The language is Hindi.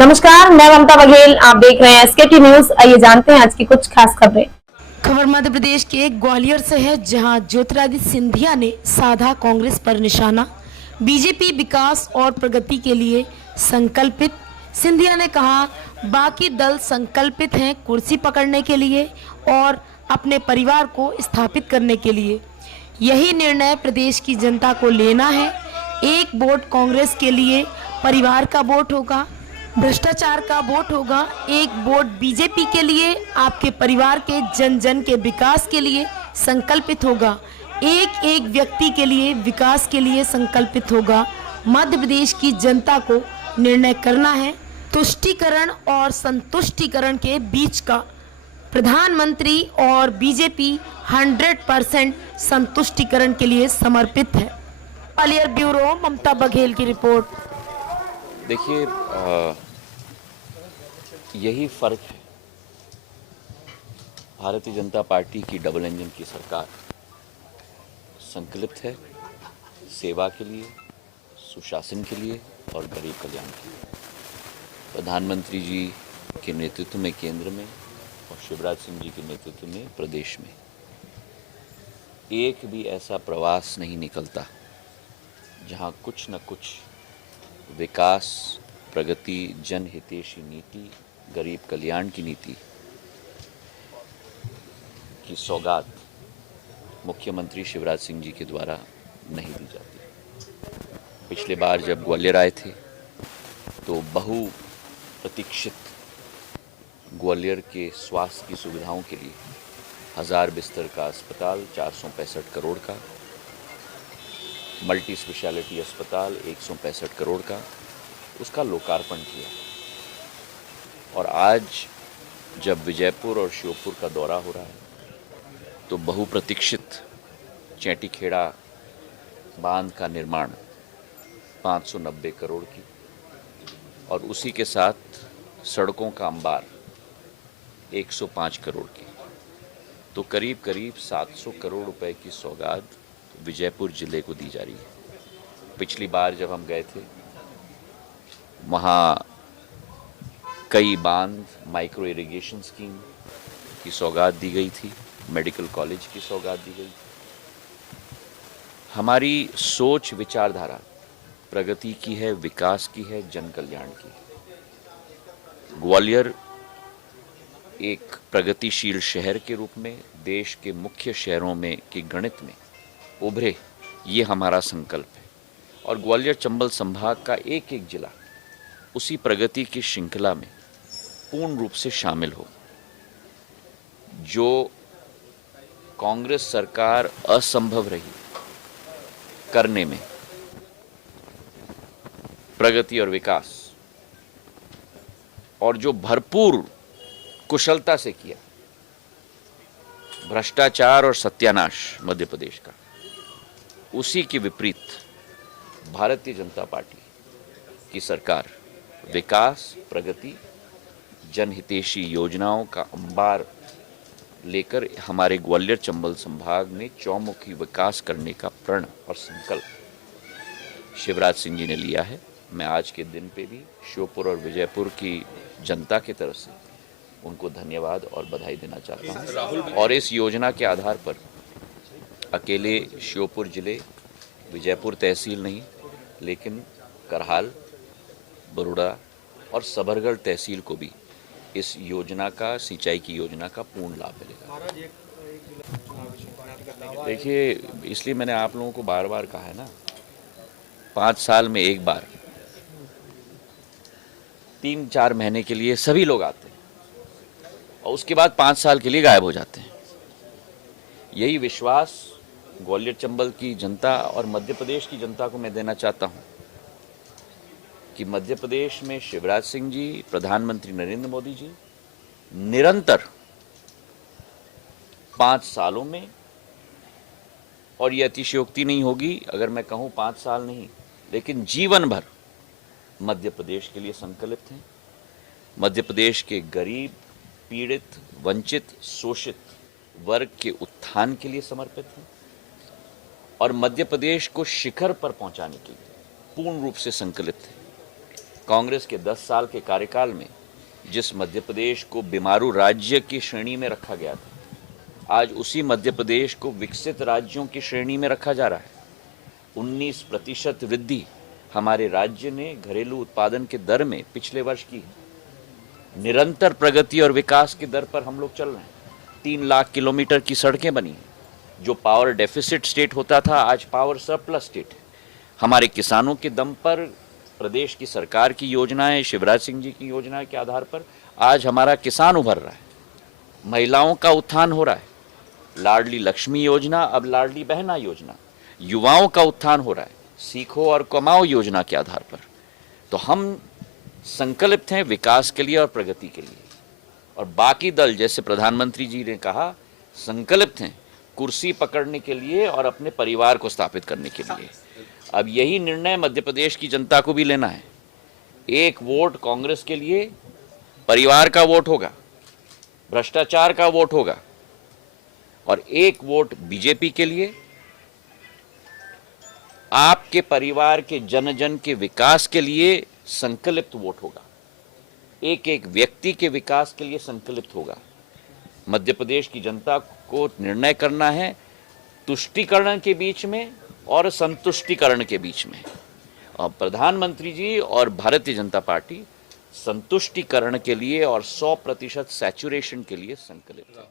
नमस्कार, मैं ममता बघेल। आप देख रहे हैं एसकेटी न्यूज। आइए जानते हैं आज की कुछ खास खबरें। खबर मध्य प्रदेश के ग्वालियर से है, जहां ज्योतिरादित्य सिंधिया ने साधा कांग्रेस पर निशाना। बीजेपी विकास और प्रगति के लिए संकल्पित। सिंधिया ने कहा, बाकी दल संकल्पित हैं कुर्सी पकड़ने के लिए और अपने परिवार को स्थापित करने के लिए। यही निर्णय प्रदेश की जनता को लेना है। एक वोट कांग्रेस के लिए परिवार का वोट होगा, भ्रष्टाचार का वोट होगा। एक वोट बीजेपी के लिए आपके परिवार के जन जन के विकास के लिए संकल्पित होगा। एक एक व्यक्ति के लिए विकास के लिए संकल्पित होगा। मध्य प्रदेश की जनता को निर्णय करना है। तुष्टीकरण और संतुष्टीकरण के बीच का प्रधानमंत्री और बीजेपी 100% संतुष्टीकरण के लिए समर्पित है। ग्वालियर ब्यूरो, ममता बघेल की रिपोर्ट। देखिए, यही फर्क है भारतीय जनता पार्टी की डबल इंजन की सरकार संकल्पित है सेवा के लिए, सुशासन के लिए और गरीब कल्याण के लिए। प्रधानमंत्री जी के नेतृत्व में केंद्र में और शिवराज सिंह जी के नेतृत्व में प्रदेश में एक भी ऐसा प्रवास नहीं निकलता जहां कुछ न कुछ विकास, प्रगति, जनहितैषी नीति, गरीब कल्याण की नीति की सौगात मुख्यमंत्री शिवराज सिंह जी के द्वारा नहीं दी जाती। पिछले बार जब ग्वालियर आए थे तो बहु प्रतीक्षित ग्वालियर के स्वास्थ्य की सुविधाओं के लिए 1000 बिस्तर का अस्पताल 465 करोड़ का, मल्टी स्पेशलिटी अस्पताल 165 करोड़ का, उसका लोकार्पण किया। और आज जब विजयपुर और श्योपुर का दौरा हो रहा है तो बहुप्रतीक्षित चैंटीखेड़ा बांध का निर्माण 590 करोड़ की और उसी के साथ सड़कों का अंबार 105 करोड़ की, तो करीब करीब 700 करोड़ रुपए की सौगात विजयपुर जिले को दी जा रही है। पिछली बार जब हम गए थे वहाँ कई बांध, माइक्रो इरिगेशन स्कीम की सौगात दी गई थी, मेडिकल कॉलेज की सौगात दी गई। हमारी सोच, विचारधारा प्रगति की है, विकास की है, जन कल्याण की है। ग्वालियर एक प्रगतिशील शहर के रूप में देश के मुख्य शहरों में के गणित में उभरे, ये हमारा संकल्प है। और ग्वालियर चंबल संभाग का एक एक जिला उसी प्रगति की श्रृंखला में पूर्ण रूप से शामिल हो। जो कांग्रेस सरकार असंभव रही करने में, प्रगति और विकास, और जो भरपूर कुशलता से किया भ्रष्टाचार और सत्यानाश मध्य प्रदेश का, उसी के विपरीत भारतीय जनता पार्टी की सरकार विकास, प्रगति, जनहितैषी योजनाओं का अंबार लेकर हमारे ग्वालियर चंबल संभाग में चौमुखी विकास करने का प्रण और संकल्प शिवराज सिंह जी ने लिया है। मैं आज के दिन पे भी श्योपुर और विजयपुर की जनता की तरफ से उनको धन्यवाद और बधाई देना चाहता हूँ। और इस योजना के आधार पर अकेले श्योपुर जिले, विजयपुर तहसील नहीं, लेकिन करहाल, बरोड़ा और सबरगढ़ तहसील को भी इस योजना का, सिंचाई की योजना का पूर्ण लाभ मिलेगा। देखिए, इसलिए मैंने आप लोगों को बार बार कहा है ना, 5 साल में एक बार 3-4 महीने के लिए सभी लोग आते हैं और उसके बाद 5 साल के लिए गायब हो जाते हैं। यही विश्वास ग्वालियर चंबल की जनता और मध्य प्रदेश की जनता को मैं देना चाहता हूं कि मध्य प्रदेश में शिवराज सिंह जी, प्रधानमंत्री नरेंद्र मोदी जी निरंतर 5 सालों में, और ये अतिशयोक्ति नहीं होगी अगर मैं कहूं 5 साल नहीं, लेकिन जीवन भर मध्य प्रदेश के लिए संकल्पित हैं। मध्य प्रदेश के गरीब, पीड़ित, वंचित, शोषित वर्ग के उत्थान के लिए समर्पित हैं और मध्य प्रदेश को शिखर पर पहुंचाने के लिए पूर्ण रूप से संकल्पित है। कांग्रेस के 10 साल के कार्यकाल में जिस मध्य प्रदेश को बीमारू राज्य की श्रेणी में रखा गया था, आज उसी मध्य प्रदेश को विकसित राज्यों की श्रेणी में रखा जा रहा है। 19% वृद्धि हमारे राज्य ने घरेलू उत्पादन के दर में पिछले वर्ष की है। निरंतर प्रगति और विकास की दर पर हम लोग चल रहे हैं। 3 लाख किलोमीटर की सड़कें बनी हैं। जो पावर डेफिसिट स्टेट होता था, आज पावर सरप्लस स्टेट है। हमारे किसानों के दम पर प्रदेश की सरकार की योजनाएं, शिवराज सिंह जी की योजना के आधार पर आज हमारा किसान उभर रहा है। महिलाओं का उत्थान हो रहा है। लाडली लक्ष्मी योजना, अब लाडली बहना योजना। युवाओं का उत्थान हो रहा है सीखो और कमाओ योजना के आधार पर। तो हम संकल्पित हैं विकास के लिए और प्रगति के लिए, और बाकी दल जैसे प्रधानमंत्री जी ने कहा संकल्पित हैं कुर्सी पकड़ने के लिए और अपने परिवार को स्थापित करने के लिए। अब यही निर्णय मध्य प्रदेश की जनता को भी लेना है। 1 वोट कांग्रेस के लिए परिवार का वोट होगा, भ्रष्टाचार का वोट होगा, और 1 वोट बीजेपी के लिए आपके परिवार के जन जन के विकास के लिए संकल्पित वोट होगा। एक एक व्यक्ति के विकास के लिए संकल्पित होगा। मध्य प्रदेश की जनता को निर्णय करना है तुष्टीकरण के बीच में और संतुष्टिकरण के बीच में। और प्रधानमंत्री जी और भारतीय जनता पार्टी संतुष्टिकरण के लिए और 100% सैचुरेशन के लिए संकल्पित है।